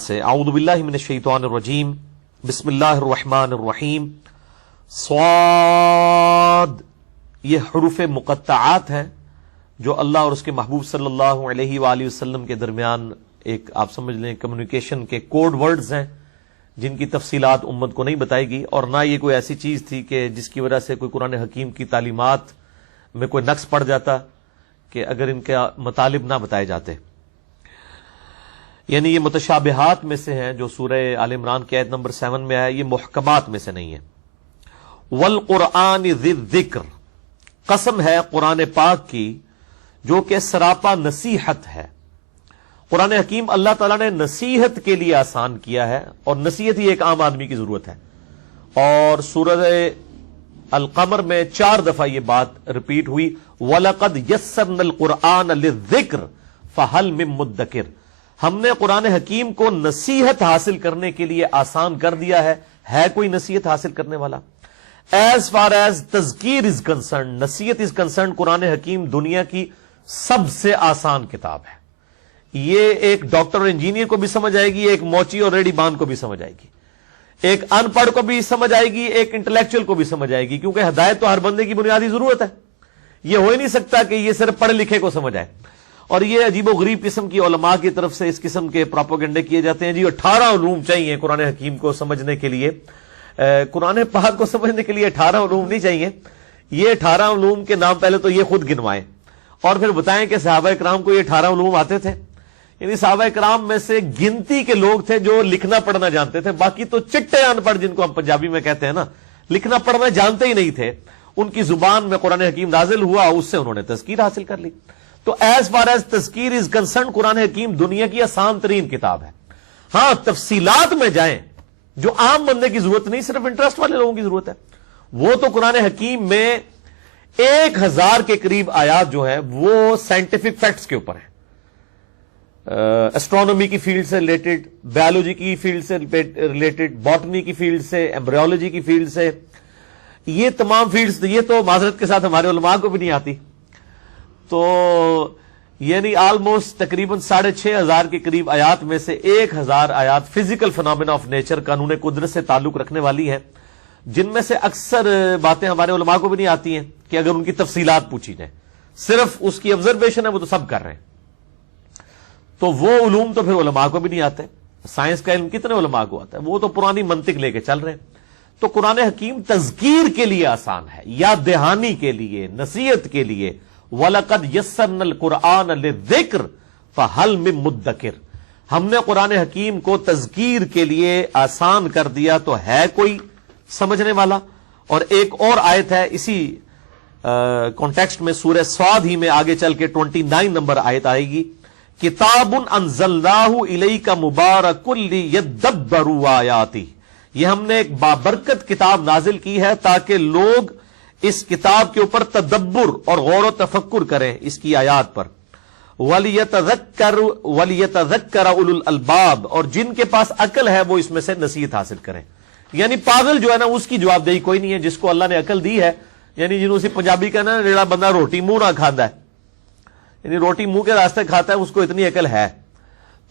سے اعوذ باللہ من الشیطان الرجیم بسم اللہ الرحمن الرحیم صاد، یہ حروف مقطعات ہیں جو اللہ اور اس کے محبوب صلی اللہ علیہ وآلہ وسلم کے درمیان ایک آپ سمجھ لیں کمیونیکیشن کے کوڈ ورڈز ہیں جن کی تفصیلات امت کو نہیں بتائی گی، اور نہ یہ کوئی ایسی چیز تھی کہ جس کی وجہ سے کوئی قرآن حکیم کی تعلیمات میں کوئی نقص پڑ جاتا کہ اگر ان کے مطالب نہ بتائے جاتے۔ یعنی یہ متشابہات میں سے ہیں جو سورہ آل عمران کی آیت نمبر 7 میں ہے، یہ محکمات میں سے نہیں ہے۔ والقرآن ذی الذکر، قسم ہے قرآن پاک کی جو کہ سراپا نصیحت ہے۔ قرآن حکیم اللہ تعالیٰ نے نصیحت کے لیے آسان کیا ہے، اور نصیحت ہی ایک عام آدمی کی ضرورت ہے، اور سورہ القمر میں 4 دفعہ یہ بات ریپیٹ ہوئی، وَلَقَدْ يَسَّرْنَا الْقُرْآنَ لِلذِّكْرِ فَهَلْ مِن مُدَّكِرٍ، ہم نے قرآن حکیم کو نصیحت حاصل کرنے کے لیے آسان کر دیا ہے کوئی نصیحت حاصل کرنے والا؟ ایز فار ایز تذکیر از کنسرن، نصیحت از کنسرن، قرآن حکیم دنیا کی سب سے آسان کتاب ہے۔ یہ ایک ڈاکٹر اور انجینئر کو بھی سمجھ آئے گی، ایک موچی اور ریڈی بان کو بھی سمجھ آئے گی، ایک ان پڑھ کو بھی سمجھ آئے گی، ایک انٹلیکچوئل کو بھی سمجھ آئے گی، کیونکہ ہدایت تو ہر بندے کی بنیادی ضرورت ہے۔ یہ ہو ہی نہیں سکتا کہ یہ صرف پڑھے لکھے کو سمجھ آئے۔ اور یہ عجیب و غریب قسم کی علماء کی طرف سے اس قسم کے پروپیگنڈے کیے جاتے ہیں، جی 18 علوم چاہیے قرآن حکیم کو سمجھنے کے لیے۔ قرآن پاک کو سمجھنے کے لیے 18 علوم نہیں چاہیے۔ یہ 18 علوم کے نام پہلے تو یہ خود گنوائیں اور پھر بتائیں کہ صحابہ کرام کو یہ 18 علوم آتے تھے۔ یعنی صحابہ کرام میں سے گنتی کے لوگ تھے جو لکھنا پڑھنا جانتے تھے، باقی تو چٹے ان پڑھ جن کو ہم پنجابی میں کہتے ہیں نا، لکھنا پڑھنا جانتے ہی نہیں تھے۔ ان کی زبان میں قرآن حکیم نازل ہوا، اس سے انہوں نے تذکیر حاصل کر لی۔ تو ایز فار ایز تذکیر از کنسرن، قرآن حکیم دنیا کی آسان ترین کتاب ہے۔ ہاں تفصیلات میں جائیں جو عام بندے کی ضرورت نہیں، صرف انٹرسٹ والے لوگوں کی ضرورت ہے، وہ تو قرآن حکیم میں 1000 کے قریب آیات جو ہیں وہ سائنٹیفک فیکٹس کے اوپر ہیں، اسٹرانومی کی فیلڈ سے ریلیٹڈ، بایولوجی کی فیلڈ سے ریلیٹڈ، باٹنی کی فیلڈ سے، ایمبریولوجی کی فیلڈ سے، یہ تمام فیلڈز، یہ تو معذرت کے ساتھ ہمارے علماء کو بھی نہیں آتی۔ تو یعنی آلموسٹ تقریباً 6500 کے قریب آیات میں سے 1000 آیات فزیکل فنامنا آف نیچر، قانون قدرت سے تعلق رکھنے والی ہیں، جن میں سے اکثر باتیں ہمارے علماء کو بھی نہیں آتی ہیں کہ اگر ان کی تفصیلات پوچھی جائیں، صرف اس کی آبزرویشن ہے، وہ تو سب کر رہے ہیں۔ تو وہ علوم تو پھر علماء کو بھی نہیں آتے۔ سائنس کا علم کتنے علماء کو آتا ہے؟ وہ تو پرانی منطق لے کے چل رہے ہیں۔ تو قرآن حکیم تذکیر کے لیے آسان ہے، یاد دہانی کے لیے، نصیحت کے لیے۔ وَلَقَدْ يَسَّرْنَا الْقُرْآنَ لِلذِّكْرِ فَهَلْ مِن مُدَّكِرٍ، ہم نے قرآن حکیم کو تذکیر کے لیے آسان کر دیا تو ہے کوئی سمجھنے والا؟ اور ایک اور آیت ہے اسی کانٹیکسٹ میں، سورہ صاد ہی میں آگے چل کے 29 نمبر آیت آئے گی، کتاب انزلناہ الیک مبارک لیدبروا آیاتہ، یہ ہم نے ایک بابرکت کتاب نازل کی ہے تاکہ لوگ اس کتاب کے اوپر تدبر اور غور و تفکر کریں اس کی آیات پر۔ وَلِيَتَذَكَّرَ أُولُو الْأَلْبَابِ، اور جن کے پاس عقل ہے وہ اس میں سے نصیحت حاصل کریں۔ یعنی پاگل جو ہے نا اس کی جواب دہی کوئی نہیں ہے، جس کو اللہ نے عقل دی ہے، یعنی جنہوں سے پنجابی کا نا جڑا بندہ روٹی منہ نہ کھاندا ہے، یعنی روٹی منہ کے راستے کھاتا ہے، اس کو اتنی عقل ہے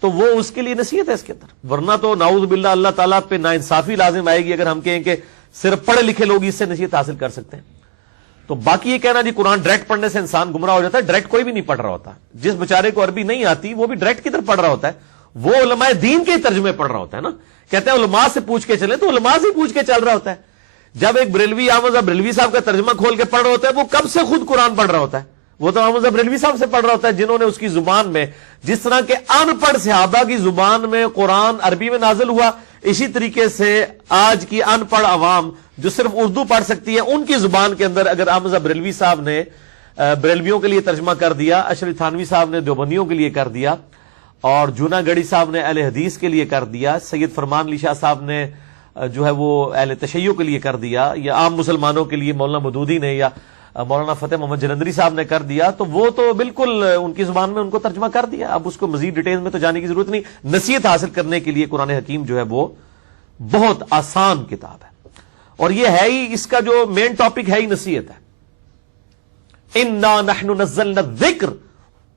تو وہ اس کے لیے نصیحت ہے اس کے اندر۔ ورنہ تو نعوذ باللہ اللہ تعالیٰ پہ ناانصافی لازم آئے گی اگر ہم کہیں کہ صرف پڑھے لکھے لوگ اس سے نصیحت حاصل کر سکتے ہیں۔ تو باقی یہ کہنا جی قرآن ڈائریکٹ پڑھنے سے انسان گمراہ ہو جاتا ہے، ڈائریکٹ کوئی بھی نہیں پڑھ رہا ہوتا۔ جس بیچارے کو عربی نہیں آتی وہ بھی ڈائریکٹ کی طرف پڑھ رہا ہوتا ہے، وہ علماء دین کے ترجمے پڑھ رہا ہوتا ہے نا، کہتے ہیں علماء سے پوچھ کے چلیں، تو علماء سے پوچھ کے چل رہا ہوتا ہے۔ جب ایک بریلوی احمد بریلوی صاحب کا ترجمہ کھول کے پڑھ رہا ہوتا ہے، وہ کب سے خود قرآن پڑھ رہا ہوتا ہے؟ وہ تو احمد بریلوی صاحب سے پڑھ رہا ہوتا ہے جنہوں نے اس کی زبان میں، جس طرح کے ان پڑھ صحابہ کی زبان میں قرآن عربی میں نازل ہوا، اسی طریقے سے آج کی ان پڑھ عوام جو صرف اردو پڑھ سکتی ہے، ان کی زبان کے اندر اگر احمد بریلوی صاحب نے بریلویوں کے لیے ترجمہ کر دیا، اشرف تھانوی صاحب نے دیوبندیوں کے لیے کر دیا، اور جونا گڑھی صاحب نے اہل حدیث کے لیے کر دیا، سید فرمان علی شاہ صاحب نے جو ہے وہ اہل تشیع کے لیے کر دیا، یا عام مسلمانوں کے لیے مولانا مودودی نے یا مولانا فتح محمد جلندری صاحب نے کر دیا، تو وہ تو بالکل ان کی زبان میں ان کو ترجمہ کر دیا۔ اب اس کو مزید ڈیٹیل میں تو جانے کی ضرورت نہیں۔ نصیحت حاصل کرنے کے لیے قرآن حکیم جو ہے وہ بہت آسان کتاب ہے، اور یہ ہے ہی، اس کا جو مین ٹاپک ہے ہی نصیحت ہے۔ اِنَّا نَحْنُ نَزَّلْنَا الذِّكْرَ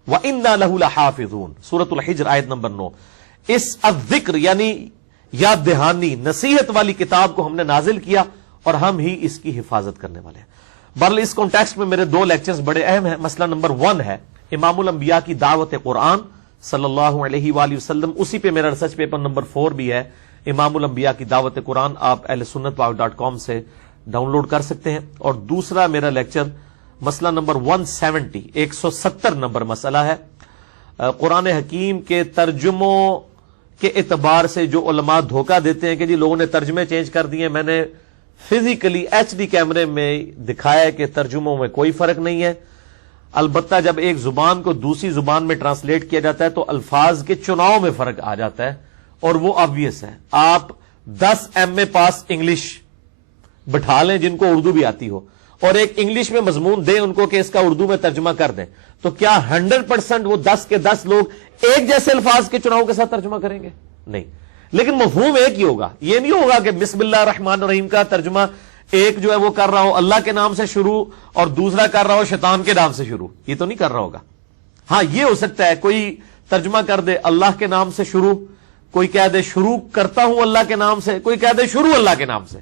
وَإِنَّا لَهُ لَحَافِظُونَ، سورۃ الحجر آیت نمبر 9۔ اس الذکر یعنی یاد دہانی نصیحت والی کتاب کو ہم نے نازل کیا اور ہم ہی اس کی حفاظت کرنے والے ہیں. بہرحال اس کانٹیکسٹ میں میرے دو لیکچرز بڑے اہم ہیں. مسئلہ نمبر 1 ہے امام الانبیاء کی دعوت قرآن صلی اللہ علیہ وآلہ وسلم. اسی پہ میرا ریسرچ پیپر نمبر 4 بھی ہے, امام الانبیاء کی دعوت قرآن. آپ ahlsunnatpower.com سے ڈاؤن لوڈ کر سکتے ہیں. اور دوسرا میرا لیکچر مسئلہ نمبر 170 170 نمبر مسئلہ ہے قرآن حکیم کے ترجموں کے اعتبار سے جو علماء دھوکہ دیتے ہیں کہ جی لوگوں نے ترجمے چینج کر دیے. میں نے فزیکلی HD کیمرے میں دکھایا ہے کہ ترجموں میں کوئی فرق نہیں ہے. البتہ جب ایک زبان کو دوسری زبان میں ٹرانسلیٹ کیا جاتا ہے تو الفاظ کے چناؤ میں فرق آ جاتا ہے, اور وہ آبویس ہے. آپ 10 MA پاس انگلش بٹھا لیں جن کو اردو بھی آتی ہو, اور ایک انگلش میں مضمون دیں ان کو کہ اس کا اردو میں ترجمہ کر دیں, تو کیا 100% وہ 10 کے 10 لوگ ایک جیسے الفاظ کے چناؤ کے ساتھ ترجمہ کریں گے؟ نہیں. لیکن مفہوم ایک ہی ہوگا. یہ نہیں ہوگا کہ بسم اللہ الرحمن الرحیم کا ترجمہ ایک جو ہے وہ کر رہا ہو اللہ کے نام سے شروع اور دوسرا کر رہا ہو شیطان کے نام سے شروع. یہ تو نہیں کر رہا ہوگا. ہاں یہ ہو سکتا ہے کوئی ترجمہ کر دے اللہ کے نام سے شروع, کوئی کہہ دے شروع کرتا ہوں اللہ کے نام سے, کوئی کہہ دے شروع اللہ کے نام سے.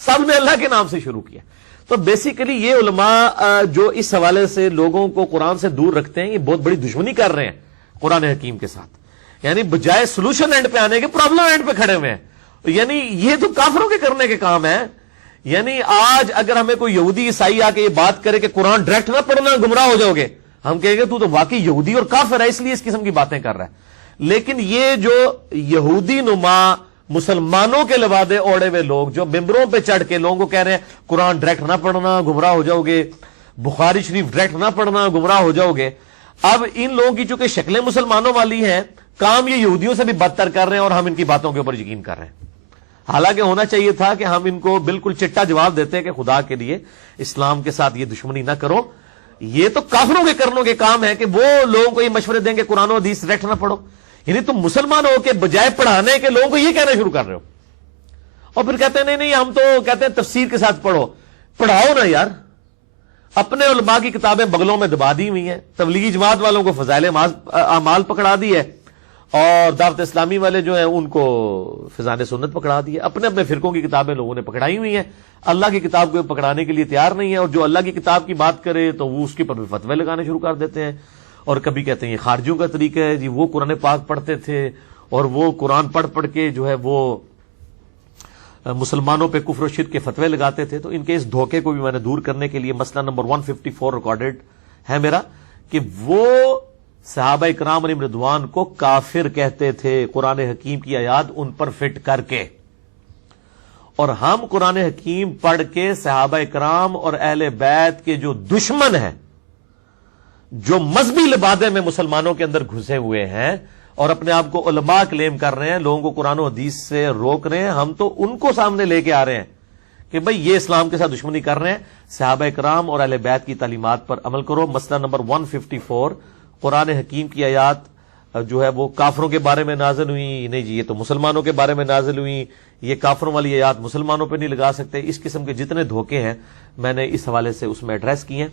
سب نے اللہ کے نام سے شروع کیا. تو بیسیکلی یہ علماء جو اس حوالے سے لوگوں کو قرآن سے دور رکھتے ہیں یہ بہت بڑی دشمنی کر رہے ہیں قرآن حکیم کے ساتھ. یعنی بجائے سولوشن اینڈ پہ آنے کے پرابلم اینڈ پہ کھڑے ہوئے ہیں. یعنی یہ تو کافروں کے کرنے کے کام ہے. یعنی آج اگر ہمیں کوئی یہودی عیسائی آ کے یہ بات کرے کہ قرآن ڈائریکٹ نہ پڑھنا گمراہ ہو جاؤ گے, ہم کہیں گے تو واقعی یہودی اور کافر ہے اس لیے اس قسم کی باتیں کر رہا ہے. لیکن یہ جو یہودی نما مسلمانوں کے لبادے اوڑے ہوئے لوگ جو ممبروں پہ چڑھ کے لوگوں کو کہہ رہے ہیں قرآن ڈائریکٹ نہ پڑھنا گمراہ ہو جاؤ گے, بخاری شریف ڈائریکٹ نہ پڑھنا گمراہ ہو جاؤ گے. اب ان لوگوں کی چونکہ شکلیں مسلمانوں والی ہیں, کام یہ یہودیوں سے بھی بدتر کر رہے ہیں اور ہم ان کی باتوں کے اوپر یقین کر رہے ہیں. حالانکہ ہونا چاہیے تھا کہ ہم ان کو بالکل چٹا جواب دیتے ہیں کہ خدا کے لیے اسلام کے ساتھ یہ دشمنی نہ کرو. یہ تو کافروں کے کرنوں کے کام ہے کہ وہ لوگوں کو یہ مشورے دیں کہ قرآن و حدیث ڈائریکٹ نہ پڑھو. یعنی تم مسلمان ہو کے بجائے پڑھانے کے لوگوں کو یہ کہنا شروع کر رہے ہو, اور پھر کہتے ہیں نہیں ہم تو کہتے ہیں تفسیر کے ساتھ پڑھو. پڑھاؤ نا یار. اپنے علماء کی کتابیں بغلوں میں دبا دی ہوئی ہیں, تبلیغی جماعت والوں کو فضائل اعمال پکڑا دی ہے, اور دعوت اسلامی والے جو ہیں ان کو فضائل سنت پکڑا دی ہے. اپنے اپنے فرقوں کی کتابیں لوگوں نے پکڑائی ہوئی ہیں, اللہ کی کتاب کو پکڑانے کے لیے تیار نہیں ہے. اور جو اللہ کی کتاب کی بات کرے تو وہ اس کے پر فتوے لگانے شروع کر دیتے ہیں, اور کبھی کہتے ہیں یہ خارجیوں کا طریقہ ہے جی, وہ قرآن پاک پڑھتے تھے اور وہ قرآن پڑھ پڑھ کے جو ہے وہ مسلمانوں پہ کفر و شرک کے فتوے لگاتے تھے. تو ان کے اس دھوکے کو بھی میں نے دور کرنے کے لیے مسئلہ نمبر 154 ریکارڈڈ ہے میرا, کہ وہ صحابہ اکرام علیہم رضوان کو کافر کہتے تھے قرآن حکیم کی آیات ان پر فٹ کر کے, اور ہم قرآن حکیم پڑھ کے صحابہ اکرام اور اہل بیت کے جو دشمن ہیں, جو مذہبی لبادے میں مسلمانوں کے اندر گھسے ہوئے ہیں اور اپنے آپ کو علماء کلیم کر رہے ہیں, لوگوں کو قرآن و حدیث سے روک رہے ہیں, ہم تو ان کو سامنے لے کے آ رہے ہیں کہ بھئی یہ اسلام کے ساتھ دشمنی کر رہے ہیں. صحابہ اکرام اور اہل بیت کی تعلیمات پر عمل کرو. مسئلہ نمبر 154 قرآن حکیم کی آیات جو ہے وہ کافروں کے بارے میں نازل ہوئی, نہیں جی یہ تو مسلمانوں کے بارے میں نازل ہوئی, یہ کافروں والی آیات مسلمانوں پہ نہیں لگا سکتے. اس قسم کے جتنے دھوکے ہیں میں نے اس حوالے سے اس میں ایڈریس کیے ہیں.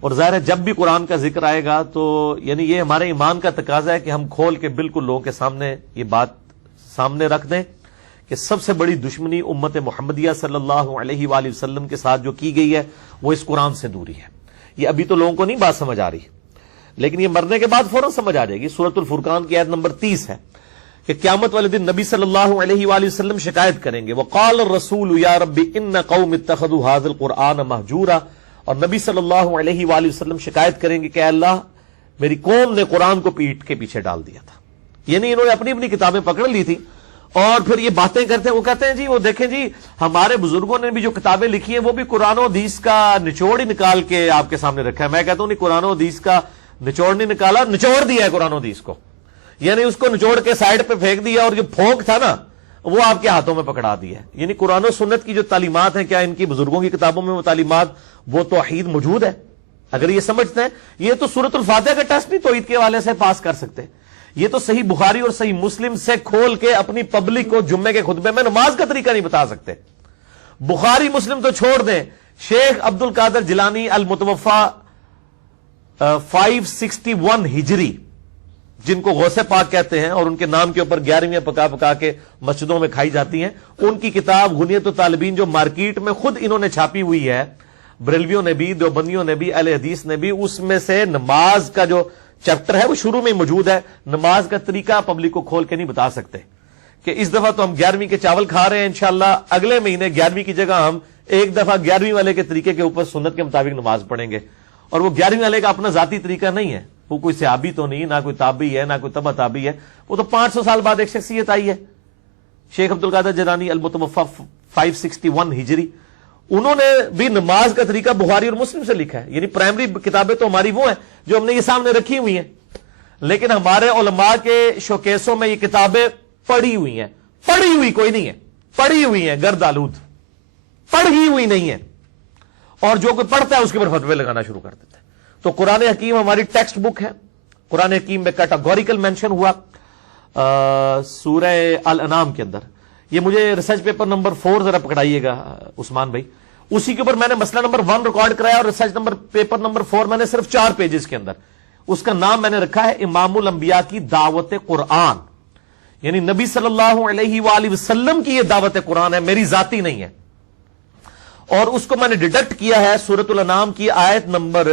اور ظاہر ہے جب بھی قرآن کا ذکر آئے گا تو یعنی یہ ہمارے ایمان کا تقاضا ہے کہ ہم کھول کے بالکل لوگوں کے سامنے یہ بات سامنے رکھ دیں کہ سب سے بڑی دشمنی امت محمدیہ صلی اللہ علیہ وآلہ وسلم کے ساتھ جو کی گئی ہے وہ اس قرآن سے دوری ہے. یہ ابھی تو لوگوں کو نہیں بات سمجھ آ رہی, لیکن یہ مرنے کے بعد فوراً سمجھ آ جائے گی. سورۃ الفرقان کی آیت نمبر 30 ہے کہ قیامت والے دن نبی صلی اللہ علیہ وآلہ وسلم شکایت کریں گے, وقال الرسول یا رب ان قوم اتخذوا هذا القرآن مہجورا, اور نبی صلی اللہ علیہ وآلہ وسلم شکایت کریں گے کہ اللہ میری قوم نے قرآن کو پیٹ کے پیچھے ڈال دیا تھا. یعنی انہوں نے اپنی اپنی کتابیں پکڑ لی تھی اور پھر یہ باتیں کرتے ہیں. وہ کہتے ہیں جی وہ دیکھیں جی ہمارے بزرگوں نے بھی جو کتابیں لکھی ہیں وہ بھی قرآن و حدیث کا نچوڑ ہی نکال کے آپ کے سامنے رکھا ہے. میں کہتا ہوں نہیں, قرآن و حدیث کا نچوڑ نہیں نکالا, نچوڑ دیا ہے قرآن و حدیث کو. یعنی اس کو نچوڑ کے سائڈ پہ پھینک دیا اور جو پھونک تھا نا وہ آپ کے ہاتھوں میں پکڑا دیا ہے. یعنی قرآن و سنت کی جو تعلیمات ہیں, کیا ان کی بزرگوں کی کتابوں میں وہ تعلیمات وہ توحید موجود ہے؟ اگر یہ سمجھتے ہیں, یہ تو سورۃ الفاتحہ کا ٹیسٹ نہیں توحید کے حوالے سے پاس کر سکتے. یہ تو صحیح بخاری اور صحیح مسلم سے کھول کے اپنی پبلک کو جمعے کے خطبے میں نماز کا طریقہ نہیں بتا سکتے. بخاری مسلم تو چھوڑ دیں, شیخ عبد القادر جیلانی المتوفا 561 ہجری جن کو غوث پاک کہتے ہیں اور ان کے نام کے اوپر 11ویں پکا پکا کے مسجدوں میں کھائی جاتی ہیں، ان کی کتاب غنیت الطالبین جو مارکیٹ میں خود انہوں نے چھاپی ہوئی ہے، بریلویوں نے بھی، دیوبندیوں نے بھی، اہل حدیث نے بھی، اس میں سے نماز کا جو چیپٹر ہے وہ شروع میں ہی موجود ہے۔ نماز کا طریقہ پبلک کو کھول کے نہیں بتا سکتے کہ اس دفعہ تو ہم 11ویں کے چاول کھا رہے ہیں، انشاءاللہ اگلے مہینے 11ویں کی جگہ ہم ایک دفعہ 11ویں والے کے طریقے کے اوپر سنت کے مطابق نماز پڑھیں گے، اور وہ 11ویں والے کا اپنا ذاتی طریقہ نہیں ہے، وہ کوئی صحابی تو نہیں، نہ کوئی تابعی ہے، نہ کوئی تبع تابعی ہے، وہ تو 500 سال بعد ایک شخصیت آئی ہے، شیخ عبد القادر جیلانی المتوفی 561 ہجری، انہوں نے بھی نماز کا طریقہ بخاری اور مسلم سے لکھا ہے۔ یعنی پرائمری کتابیں تو ہماری وہ ہیں جو ہم نے یہ سامنے رکھی ہوئی ہیں، لیکن ہمارے علماء کے شوکیسوں میں یہ کتابیں پڑھی ہوئی ہیں، پڑھی ہوئی کوئی نہیں ہے، پڑھی ہوئی ہیں گرد آلود، پڑھی ہوئی نہیں ہے، اور جو کوئی پڑھتا ہے اس کے اوپر فتوے لگانا شروع کر دیتا ہے۔ تو قرآن حکیم ہماری ٹیکسٹ بک ہے۔ قرآن حکیم میں کیٹاگوریکل مینشن ہوا سورہ الانعام کے اندر، یہ مجھے ریسرچ پیپر نمبر 4 ذرا پکڑائیے گا عثمان بھائی، اسی کے اوپر میں نے مسئلہ نمبر 1 ریکارڈ کرایا، اور ریسرچ پیپر نمبر 4 میں نے صرف 4 پیجز کے اندر، اس کا نام میں نے رکھا ہے امام الانبیاء کی دعوت قرآن، یعنی نبی صلی اللہ علیہ وآلہ وسلم کی یہ دعوت قرآن ہے، میری ذاتی نہیں ہے۔ اور اس کو میں نے ڈیڈکٹ کیا ہے سورۃ الانعام کی آیت نمبر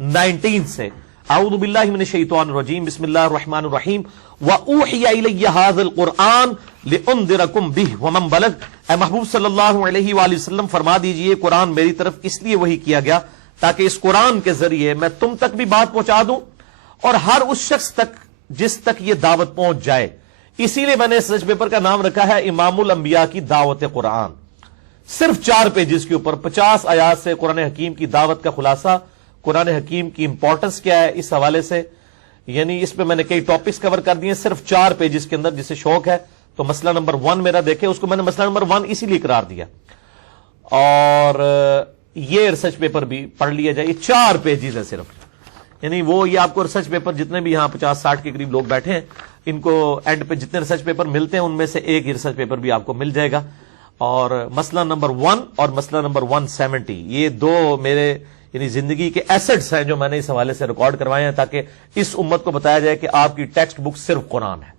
19 سے، اعوذ باللہ من الشیطان الرجیم، بسم اللہ الرحمن الرحیم، وَأُوحِيَ إِلَيَّ هَذَا الْقُرْآنُ لِأُنذِرَكُم بِهِ وَمَن بَلَغَ، اے محبوب صلی اللہ علیہ وآلہ وسلم فرما دیجئے قرآن میری طرف اس لیے وحی کیا گیا تاکہ اس قرآن کے ذریعے میں تم تک بھی بات پہنچا دوں اور ہر اس شخص تک جس تک یہ دعوت پہنچ جائے۔ اسی لیے میں نے اس ریسرچ پیپر کا نام رکھا ہے امام الانبیاء کی دعوت قرآن۔ صرف 4 پیجز کے اوپر 50 آیات سے قرآن حکیم کی دعوت کا خلاصہ، قرآن حکیم کی امپورٹنس کیا ہے اس حوالے سے، یعنی اس پہ میں نے کئی ٹاپکس کور کر دیے صرف 4 پیجز کے اندر۔ جسے شوق ہے تو مسئلہ نمبر 1 میرا دیکھے، اس کو میں نے مسئلہ نمبر 1 اسی لیے قرار دیا، اور یہ ریسرچ پیپر بھی پڑھ لیا جائے، یہ 4 پیجز ہے صرف، یعنی وہ یہ آپ کو ریسرچ پیپر جتنے بھی یہاں 50-60 کے قریب لوگ بیٹھے ہیں، ان کو اینڈ پہ جتنے ریسرچ پیپر ملتے ہیں ان میں سے ایک ہی ریسرچ پیپر بھی آپ کو مل جائے گا۔ اور مسئلہ نمبر 1 اور مسئلہ نمبر 170 یہ 2 میرے یعنی زندگی کے ایسٹس ہیں جو میں نے اس حوالے سے ریکارڈ کروائے ہیں تاکہ اس امت کو بتایا جائے کہ آپ کی ٹیکسٹ بک صرف قرآن ہے۔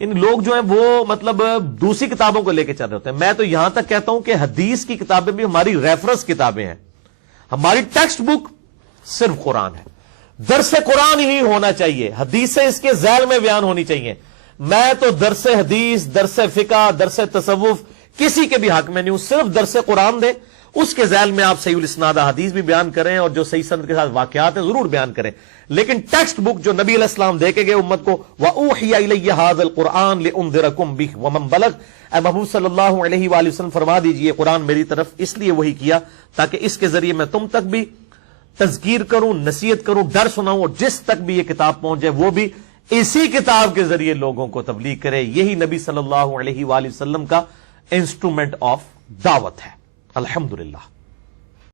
ان لوگ جو ہیں وہ مطلب دوسری کتابوں کو لے کے چل رہے ہوتے ہیں، میں تو یہاں تک کہتا ہوں کہ حدیث کی کتابیں بھی ہماری ریفرنس کتابیں ہیں، ہماری ٹیکسٹ بک صرف قرآن ہے۔ درس قرآن ہی ہونا چاہیے، حدیثیں اس کے ذیل میں بیان ہونی چاہیے۔ میں تو درس حدیث، درس فقہ، درس تصوف کسی کے بھی حق میں نہیں ہوں، صرف درس قرآن دے، اس کے ذیل میں آپ صحیح الاسناد حدیث بھی بیان کریں اور جو صحیح سند کے ساتھ واقعات ہیں ضرور بیان کریں، لیکن ٹیکسٹ بک جو نبی علیہ السلام دے کے گئے امت کو، وَأُوحِيَ إِلَيَّ هَذَا الْقُرْآنُ لِأُنذِرَكُم بِهِ وَمَن بَلَغَ، اے محبوب صلی اللہ علیہ وآلہ وسلم فرما دیجئے قرآن میری طرف اس لیے وحی کیا تاکہ اس کے ذریعے میں تم تک بھی تذکیر کروں، نصیحت کروں، ڈر سناؤں، اور جس تک بھی یہ کتاب پہنچ جائے وہ بھی اسی کتاب کے ذریعے لوگوں کو تبلیغ کرے۔ یہی نبی صلی اللہ علیہ وآلہ وسلم کا انسٹرومنٹ آف دعوت ہے۔ الحمدللہ۔